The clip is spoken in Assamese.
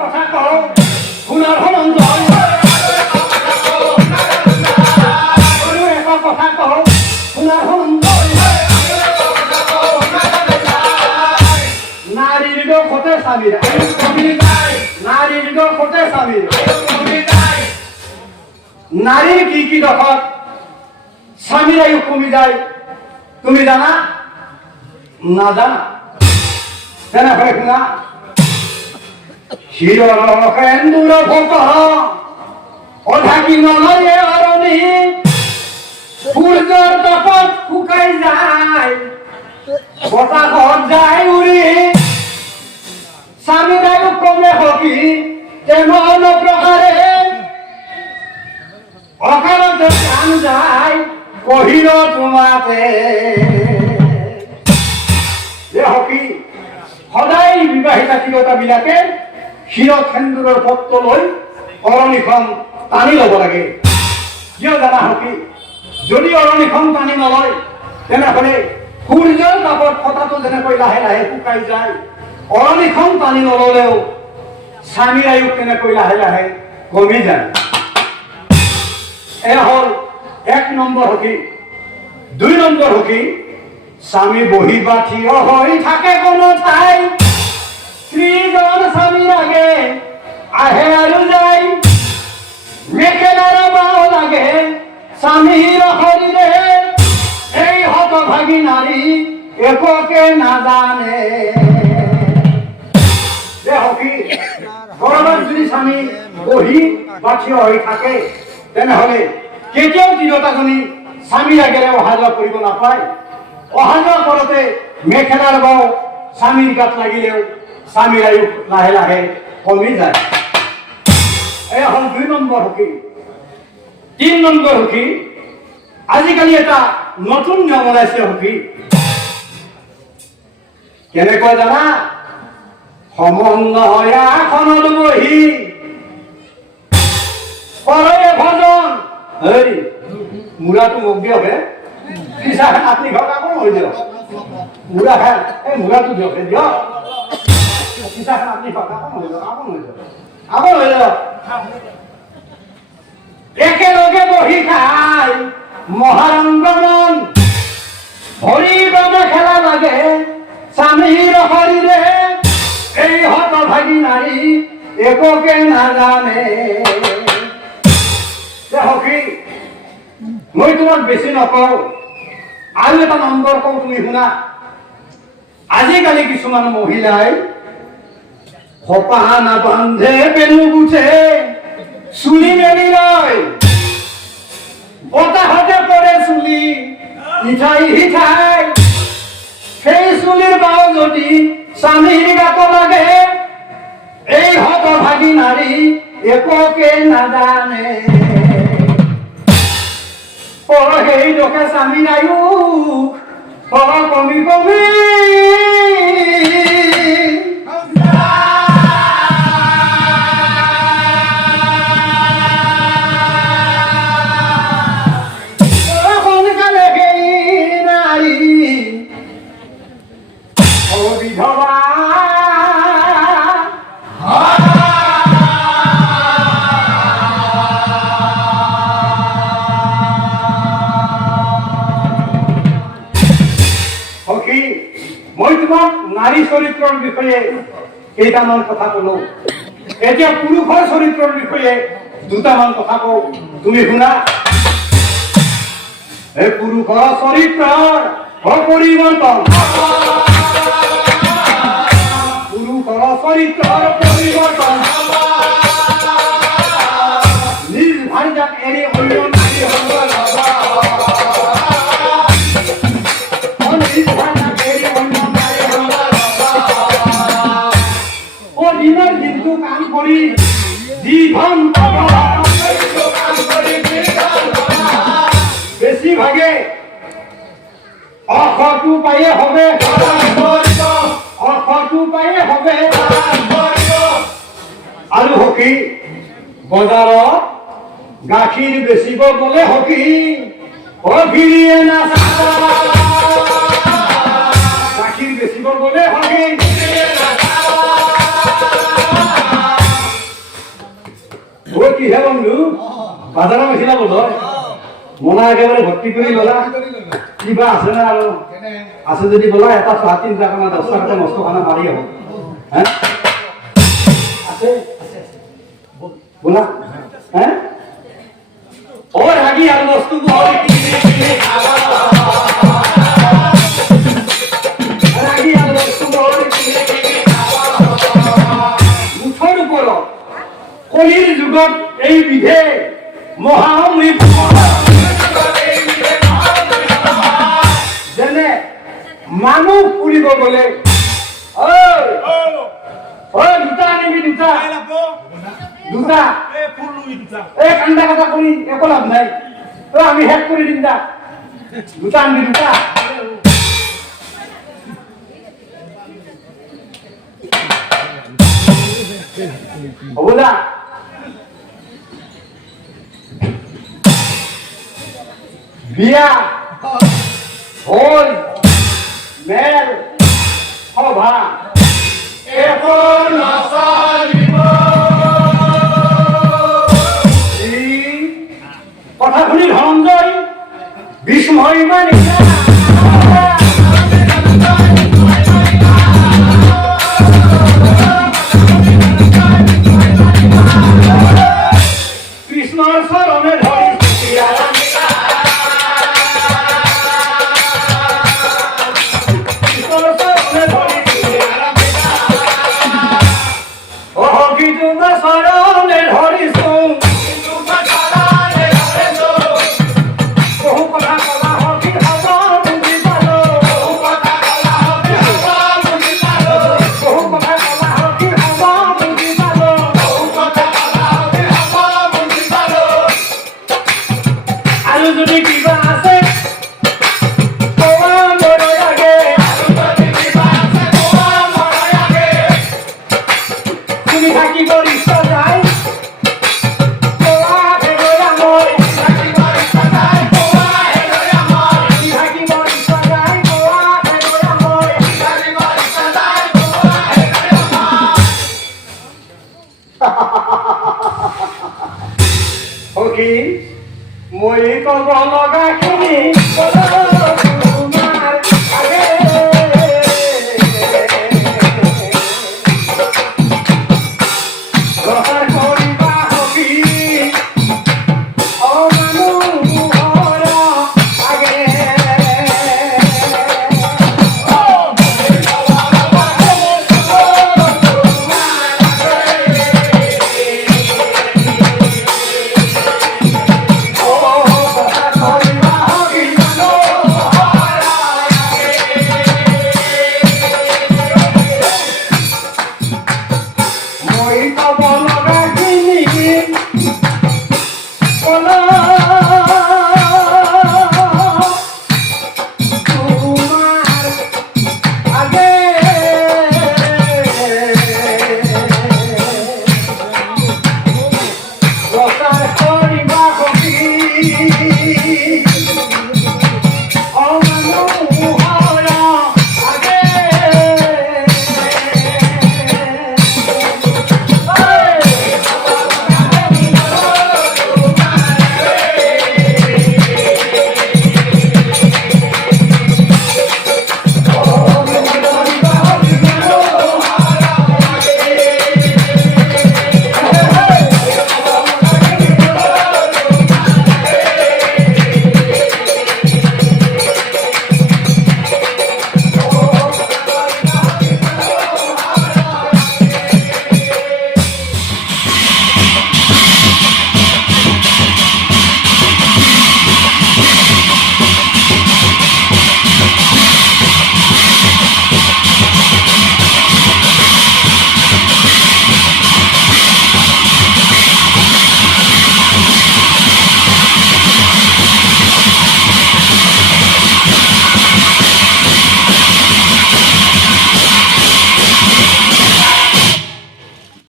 কথা কও শুনার হনন্দ কথা কও শুনার হনন্দ নারীর খোঁটে স্বামীর নারীর খোঁটে স্বামীর নারীর কি কি দখল স্বামীর আয়ু কমে যায় তুমি জানা না জানা জানা হয় না শিরর কেন্দুর ভোক অধাকি নলয়ে অরণি সূর্যর তপত শুকাই যায় বতাহত যায় উড়ি স্বামীর আয়ু কমে হকি তেমন প্রকারে অকারত কান যায় কহিল তোমাতে যে হকি সদায় বিবাহিতা তিৰোতাবিলাকে শিৰত সেন্দুৰৰ পত্ৰ লৈ অৰণিখন টানি ল'ব লাগে কিয় জানা হকি যদি অৰণিখন টানি নলয় তেনেহ'লে সূৰ্যৰ তাপত কথাটো যেনেকৈ লাহে লাহে শুকাই যায় অৰণিখন টানি নল'লেও স্বামীৰ আয়ু তেনেকৈ লাহে লাহে কমি যায় এয়া হ'ল 1 নম্বৰ হকি 2 নম্বৰ হকি স্বামী বহি বা থিয় হৈ থাকে কোনো ঠাই স্ত্ৰীজন স্বামীৰ আগে আহে আৰু যায় মেখেলাৰ বাও লাগে স্বামীৰ শৰীৰে এই হতভাগী নাৰী একোকে নাজানে যে হকি ঘৰত যদি স্বামী বহি বা থিয় হৈ থাকে তেনেহ'লে কেতিয়াও তিৰোতাজনী স্বামীৰ আগেৰে অহা যোৱা কৰিব নাপায় অহা যোৱা কৰোঁতে মেখেলাৰ বাও স্বামীৰ গাত লাগিলেও স্বামীৰ আয়ু লাহে লাহে কমি যায় এয়া হ'ল 2 নম্বৰ হকি 3 নম্বৰ হকি আজিকালি এটা নতুন নিয়ম ওলাইছে হকি কেনেকৈ জানা সমন্দ হয় আসনত বহি কৰে ভজন হেৰি মূৰাটো মোক দিয়ক হে পিছা আপনি ঘৰ কাপোৰ হৈ দিয়ক মূৰা খাই এই মূৰাটো দিয়ক দিয়ক পিছা আপনি ঘৰ কাপোৰ হৈ দিয়ক আপন হৈ দিয়ক একেলগে বহি খাই মহাৰংগমন ভৰি বাবে খেলা লাগে স্বামীৰ শৰীৰে এই হতভাগী নাৰী একোকে নাজানে হকি মই তোমাক বেছি নকওঁ আৰু এটা নম্বৰ কওঁ তুমি শুনা আজিকালি কিছুমান মহিলাই খোপা নাবান্ধে পেনু গুঠে চুলি মেলি লয় বতাহতে পৰে চুলি ইঠাই সিঠাই সেই চুলিৰ বাও যদি স্বামীৰ গাত লাগে এই হতভাগী নাৰী একোকে নাজানে সেই লোকে স্বামী নায়ু কমি কমি সোনকালে সেই নাৰী বিধৱা মই তোমাক নাৰী চৰিত্ৰৰ বিষয়ে কেইটামান কথা কলো এতিয়া পুৰুষৰ চৰিত্ৰৰ বিষয়ে দুটামান কথা কওঁ তুমি শুনা এই পুৰুষৰ চৰিত্ৰৰ পৰিৱৰ্তন পুৰুষৰ চৰিত্ৰৰ পৰিৱৰ্তন নিজ ভাৰ্যাক এৰি অন্য নাৰী হ'ব দিনৰ দিনটো কাম কৰি জীৱন বেছিভাগে অৰ্থটো পায়ে হবে অৰ্থটো পায়ে হবে আৰু হকি বজাৰত গাখীৰ বেচিব গ'লে হকি ভিৰিয়ে নাচা গাখীৰ বেচিব গ'লে হকি বাজাৰৰ মেচিনা বোধ হয় মোনা একেবাৰে ভৰ্তি কৰি ল'লা কিবা আছে না আৰু আছে যদি বোলা এটা 3.5 টকা 10 টকা নষ্ট খানা মাৰি হ'ব হে আছে বোলা হে ও রাগি আর বস্তু বল কিনে খাওয়া রাগি আর বস্তু বল কিনে খাওয়া মুঠৰ ওপৰত কলিৰ যুগত এই বিধে মহামৃত যেনে মানুহ ফুৰিব গ'লে দুটা আনিবি দুটা দুটা এই কান্দা কথা কৰি একো লাভ নাই আমি শেষ কৰি দিম দা দুটা আনিবি দুটা হ'ব দা বিয়া হ'ল মেল সভা এখন নচলিব কথা শুনি ধনঞ্জয় বিস্ময় মানে কৃষ্ণৰ চৰণে ধৰি চৰণে ধৰিছো বহু কথা কলা হকি হব বুজি পালো বহু কথা কলা হকি হব বুজি পালো বহু কথা কলা হকি হব বুজি পালো বহু কথা কলা হকি হব বুজি পালো আৰু যদি কিবা আছে কোৱা মোৰ লাগে আৰু যদি কিবা আছে কোৱা মোৰ লাগে তুমি থাকিব ইচ্ছা যায় Okay.